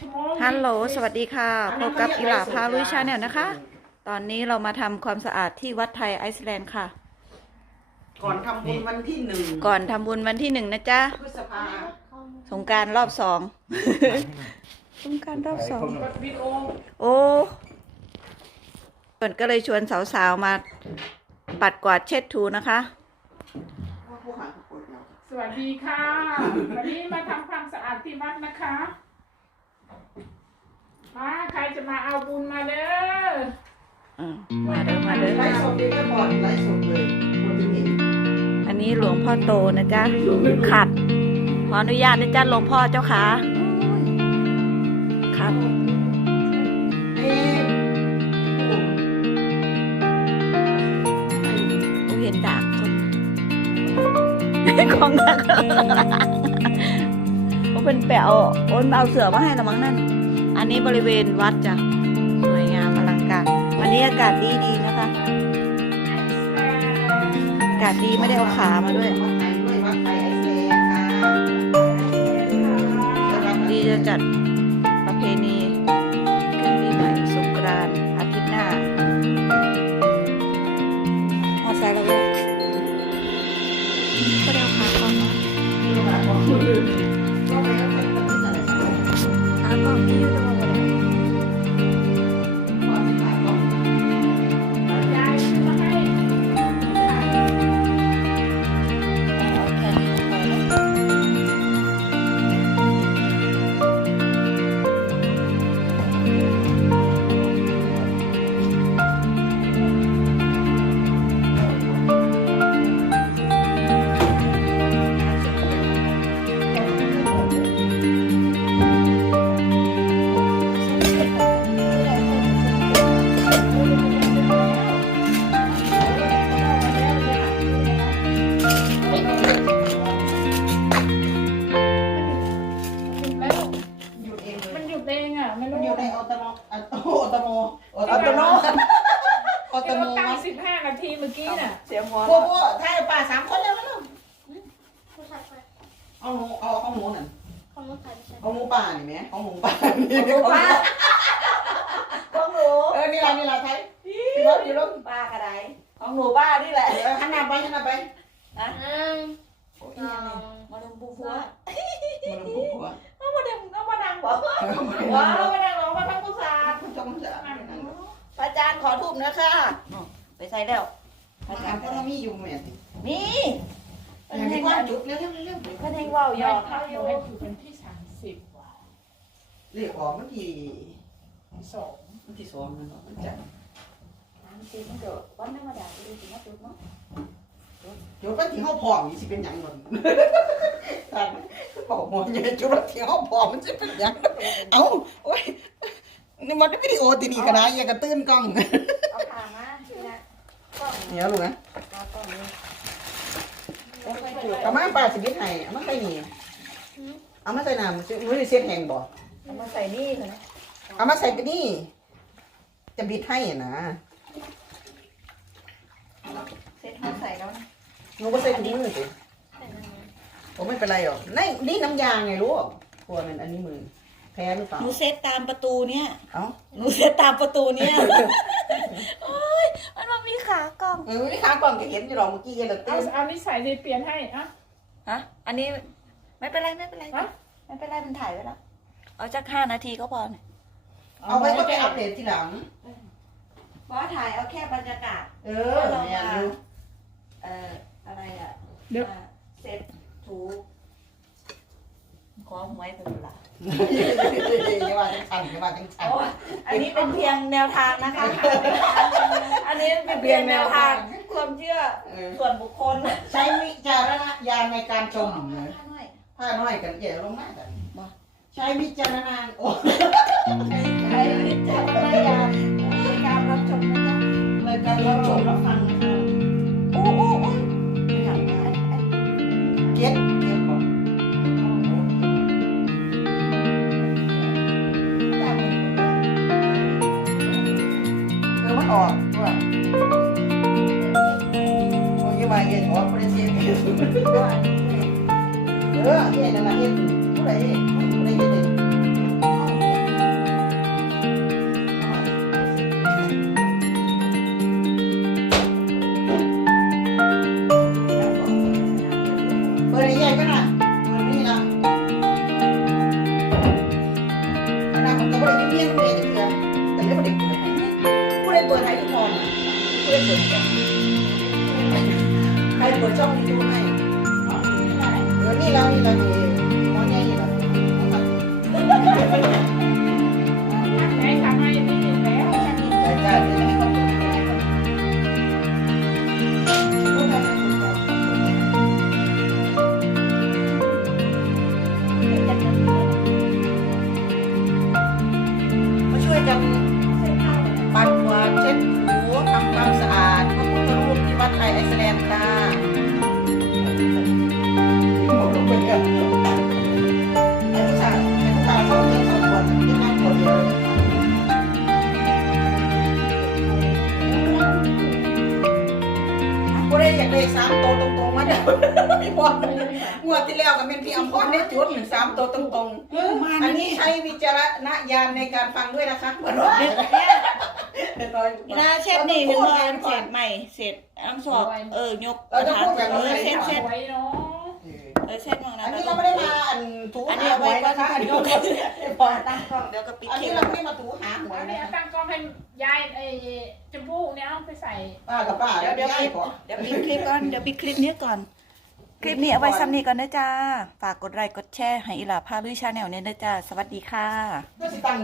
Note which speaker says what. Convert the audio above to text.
Speaker 1: ชั่วโมง
Speaker 2: ฮัลโหล สวัสดีค่ะ พบกับอีหลาพาลุยชาแนลนะคะ ตอนนี้เรามาทำความสะอาดที่วัดไทยไอซ์แลนด์ค่ะ
Speaker 3: ก่อนทำบุญวันที่หนึ่ง
Speaker 2: ก่อนทำบุญวันที่หนึ่งนะจ๊ะ
Speaker 3: พฤษภา
Speaker 2: สงกรารรอบสอง สงกรารรอบสอง
Speaker 1: กดวิดีโอ
Speaker 2: โอ้ส่วนก็เลยชวนสาวๆ มาปัดกวาดเช็ดถูนะคะ
Speaker 3: ว่าผู้หาผู้ปวดเนาะ
Speaker 1: สวัสดีค่ะ วันนี้มาทำความสะอาดที่วัดนะคะ มาใครจะมาเอาบุญมาเด้อ
Speaker 2: อ่ามาเด้อมาเด้อ
Speaker 3: ไลฟ์สดเลยแม่บอลไลฟ์สดเลยคนจะเห็น
Speaker 2: อันนี้หลวงพ่อโตนะจ๊ะขัด ขออนุญาตนะจ๊ะหลวงพ่อเจ้าขาครับ
Speaker 3: เอ๊ะ
Speaker 2: กูเห็นดากคนของดัก เขาเป็นแปะเอาโอนเอาเสือมาให้ละมั้งนั่นอั นนี้บริเวณวัดจ้ะสวยงามอลังการวันนี้อากาศดีดีนะคะ อากาศดีไม่ได้เอาขามาด้วย
Speaker 3: วัดไทยด้ อ
Speaker 2: อ
Speaker 3: โต
Speaker 1: ที่
Speaker 3: โม
Speaker 1: ว่าตั้งสิบห้านาทีเมื่อกี้น่ะ
Speaker 2: เสียงหัว
Speaker 3: พวกพวกถ้าป่าสามคนแล้วแล้ว
Speaker 4: ผู้ชายคน
Speaker 3: เอาหมูเอาเอาหมูนั่น
Speaker 4: ของน้องชายผู้ชาย
Speaker 3: เอาหมูป่านี่ไหมเอาหมูป่านี่
Speaker 2: หมูป่าของหนู
Speaker 3: เออนี่ละนี่ละไทยพี่รถพี่รถ
Speaker 2: ป้ากระไดของหนูป้านี่แหละ
Speaker 3: เออหันหน้าไปหันหน้าไป
Speaker 4: หนึ่ง
Speaker 3: โอ้ย
Speaker 4: สอง
Speaker 2: มาดมปูฟัว
Speaker 3: มันปุ๊บหัว
Speaker 2: เอามาดมเอามาดังบอกว้าวเอามา พระอาจารย์ขอทุบนะคะอ๋อไปใส่แล้วพระอาจา
Speaker 3: ถารม
Speaker 2: ย์
Speaker 3: พ่อถ้ามีอยู่ไหม
Speaker 2: มี
Speaker 3: อย่างที่ว่าจุดเร็วเร็วเร็ว
Speaker 2: เพิ่นให้เว้าย
Speaker 1: ยอ
Speaker 2: อ
Speaker 1: ด
Speaker 2: ด
Speaker 1: เข้า
Speaker 2: เข้า
Speaker 1: อ
Speaker 2: อยู่ยู่
Speaker 1: ให้ถูกเป็นที่สามสิบว่ะ
Speaker 3: เรียกออกมันที่
Speaker 1: สอง
Speaker 3: มันที่สองมันมันจะ
Speaker 2: น้ำซีมันเกิดวันธรรมดาดูสิมาจุดเนาะ
Speaker 3: จุดวันที่เขาพร้อมนี่สิเป็นอย่างนั้นท่านบอกหมดเลยจุดวันที่เขาพร้อมมันสิเป็นอย่างเอ้าโอ้ย นี่มันวิดีโอตีนี่ก็ได้อย่ากระตื้นกล้อง
Speaker 2: เอาขามาเนี่ยกล้อง
Speaker 3: เนี่ยลูกนะ
Speaker 2: เอากล้องนี้
Speaker 3: เอามาปลาสิบิทไห้เอามาใส่นี่เอามาใส่น้ำมือเสียแหงบ่
Speaker 2: เอามาใส่นี่เถอะนะ
Speaker 3: เอามาใส่ไปนี่ จะบิดให้นะ
Speaker 2: เซ็ตเขาใส่แล้วนะ
Speaker 3: หนูก็ใส่ถุงมือสิผมไม่เป็นไรหรอกนี่นี่น้ำยาไงลูกกลัวมันอันนี้มือ แพ้หรือเปล่า
Speaker 2: หนูเซ็ตตามประตูเนี่ย
Speaker 3: เอ้า
Speaker 2: หนูเซ็ตตามประตูเนี่ย โอ้ยมันมามีขากล้อง
Speaker 3: เออไม่ค้ากล่องจะเห็นอยู่หรอกเมื่อกี้ยังตะ
Speaker 1: เอา
Speaker 3: ตื้น
Speaker 1: เอานิสัยในเปลี่ยนให้อะ
Speaker 2: ฮะ อันนี้ไม่เป็นไรไม่เป็นไร
Speaker 1: ฮะ
Speaker 2: ไม่เป็นไรมันถ่ายไว้แล้ว เอาจักห้านาทีก็พอเนี่ย
Speaker 3: เอาไว้ก็ไปอัปเดตทีหลัง
Speaker 2: บอสถ่ายเอาแค่บรรยากาศ
Speaker 3: เออเนี่ยดู
Speaker 2: เอ่ออะไรอะ
Speaker 1: เดี๋ยว
Speaker 2: อ่าเซ็ตถู ขอหวยเป็นเวลา
Speaker 3: อย่าว่าจังชันอย่าว่าจังชัน
Speaker 2: โอ้ยอันนี้เป็นเพียงแนวทางนะคะ อันนี้เป็นเพียงแนวทางความเชื่อ
Speaker 3: เออ
Speaker 2: ส่วนบุคคล
Speaker 3: ใช้วิจารณญาณในการชม
Speaker 2: เอา
Speaker 3: นะ
Speaker 2: ผ้าหน่อย
Speaker 3: ถ้าน้อยกันเดี๋ยวลงมากัน
Speaker 2: บ่
Speaker 3: ใช้วิจารณญาณโอ้
Speaker 2: ใช้วิจารณญาณในการรับชมนะจ๊ะ
Speaker 3: ในการรับชมรับฟัง เฮ็ดของบ่ได้เสียเงินเออเฮ็ดนั่นล่ะเฮ็ดผู้ใดผู้ใดเฮ็ดเองเปิดให้ทุกคนเพื่อนเปิด ช่องยูทูบให้เออนี่เรา ตวตรงๆมาเด้อพี่พองวดที่แล้วก็เป็นพี่อมพรได้จุดหนึ่งสามโตวตรงๆอันนี้ใช้วิจารณญาณในการฟังด้วยนะคะเหมือนว่า
Speaker 2: นะเช็ดนี่เป็นเมื่อเสร็จใหม่เสร็จน้ำสอบเออยกกระถางเออเช็ด
Speaker 1: ส
Speaker 2: เช็ด
Speaker 1: วยเนาะ
Speaker 2: เออเช็ดมองนะ
Speaker 3: อันนี้เราไม่ได้มาอันถู
Speaker 2: อัน
Speaker 3: หา
Speaker 2: นี้
Speaker 3: ห
Speaker 2: เอา
Speaker 3: ว
Speaker 2: ไว้
Speaker 3: ย
Speaker 2: ก็
Speaker 3: นะคะ
Speaker 2: จะ
Speaker 3: อันนี้
Speaker 2: ยก
Speaker 3: เราพอ
Speaker 2: ตั้งกล้องเดี๋ยวก็ปิด
Speaker 3: อัน
Speaker 2: คลิ
Speaker 3: นี้
Speaker 2: ป
Speaker 3: เราไม่ได้มาถูหาหวย
Speaker 1: อันนี้
Speaker 3: นะคะ
Speaker 1: ตั้งกล้องให้ยายไอ้ จมพู่เนี่ยเอาไปใส่
Speaker 3: ป้ากับป้า
Speaker 2: เดี๋ยวเดี๋ยว
Speaker 3: ย้า
Speaker 2: ปิ
Speaker 3: ย
Speaker 2: ด
Speaker 3: ก่อน
Speaker 2: เดี๋ยวปิดคลิปก่อน เดี๋ยวปิดคลิปนี้ก่อน คลิปนี้เอาไว้ซ้ำนี้ก่อนนะจ้า ฝากกดไลค์กดแชร์ให้อีหลาพาลุยชาแนลเนี่ยนะจ้า สวัสดีค่ะ
Speaker 3: ก็สิตั้ง